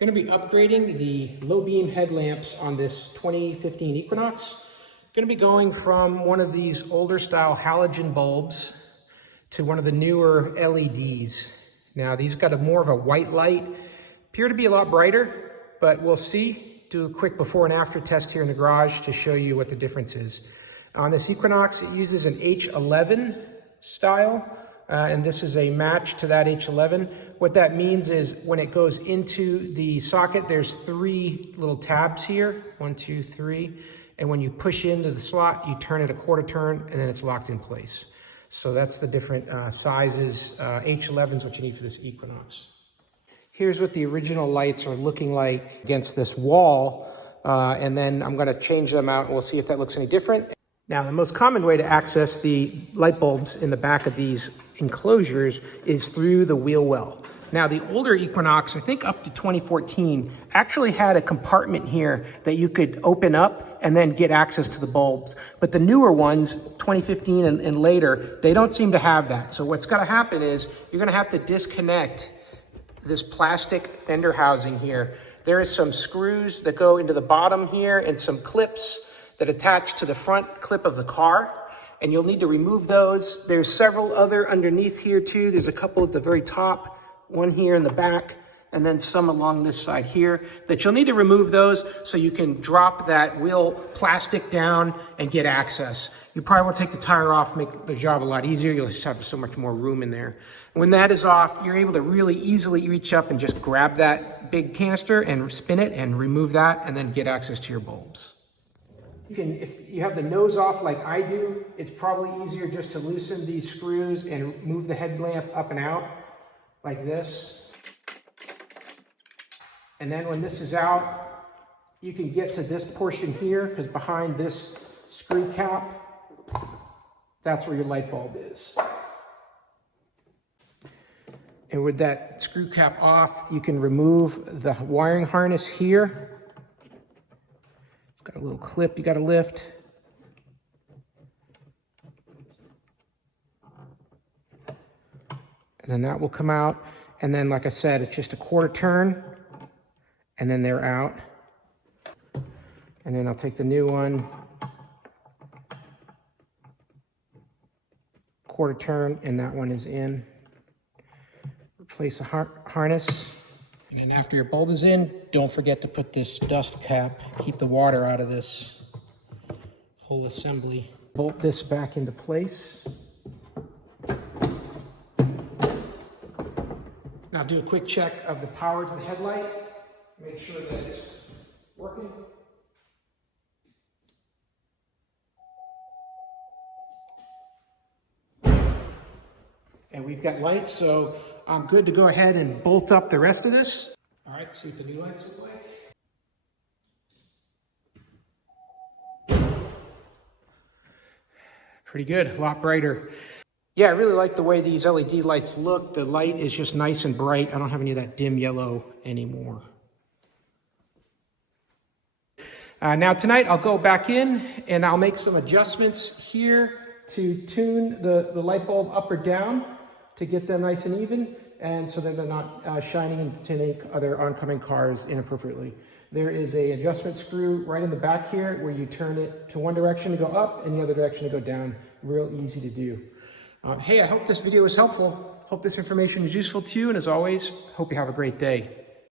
Going to be upgrading the low beam headlamps on this 2015 Equinox. Going to be going from one of these older style halogen bulbs to one of the newer LEDs. Now these got more of a white light, appear to be a lot brighter, but we'll see. Do a quick before and after test here in the garage to show you what the difference is. On this Equinox, it uses an H11 style. And this is a match to that H11. What that means is when it goes into the socket, there's 3 little tabs here, 1, 2, 3. And when you push into the slot, you turn it a quarter turn and then it's locked in place. So that's the different sizes. H11 is what you need for this Equinox. Here's what the original lights are looking like against this wall. And then I'm gonna change them out and we'll see if that looks any different. Now, the most common way to access the light bulbs in the back of these enclosures is through the wheel well. Now, the older Equinox, I think up to 2014, actually had a compartment here that you could open up and then get access to the bulbs. But the newer ones, 2015 and later, they don't seem to have that. So what's gonna happen is you're gonna have to disconnect this plastic fender housing here. There is some screws that go into the bottom here and some clips that attach to the front clip of the car, and you'll need to remove those. There's several other underneath here too. There's a couple at the very top, one here in the back, and then some along this side here that you'll need to remove those so you can drop that wheel plastic down and get access. You probably want to take the tire off, make the job a lot easier. You'll just have so much more room in there. When that is off, you're able to really easily reach up and just grab that big canister and spin it and remove that and then get access to your bulbs. If you have the nose off like I do, it's probably easier just to loosen these screws and move the headlamp up and out like this. And then when this is out, you can get to this portion here because behind this screw cap, that's where your light bulb is. And with that screw cap off, you can remove the wiring harness here. Got a little clip you got to lift. And then that will come out. And then, like I said, it's just a quarter turn. And then they're out. And then I'll take the new one. Quarter turn, and that one is in. Replace the harness. And then after your bulb is in, don't forget to put this dust cap, keep the water out of this whole assembly. Bolt this back into place. Now do a quick check of the power to the headlight. Make sure that it's working. And we've got lights, so I'm good to go ahead and bolt up the rest of this. All right, see what the new lights look like. Pretty good, a lot brighter. Yeah, I really like the way these LED lights look. The light is just nice and bright. I don't have any of that dim yellow anymore. Now tonight I'll go back in and I'll make some adjustments here to tune the light bulb up or down to get them nice and even, and so that they're not shining into make other oncoming cars inappropriately. There is a adjustment screw right in the back here where you turn it to one direction to go up and the other direction to go down. Real easy to do. Hey, I hope this video was helpful. Hope this information is useful to you, and as always, hope you have a great day.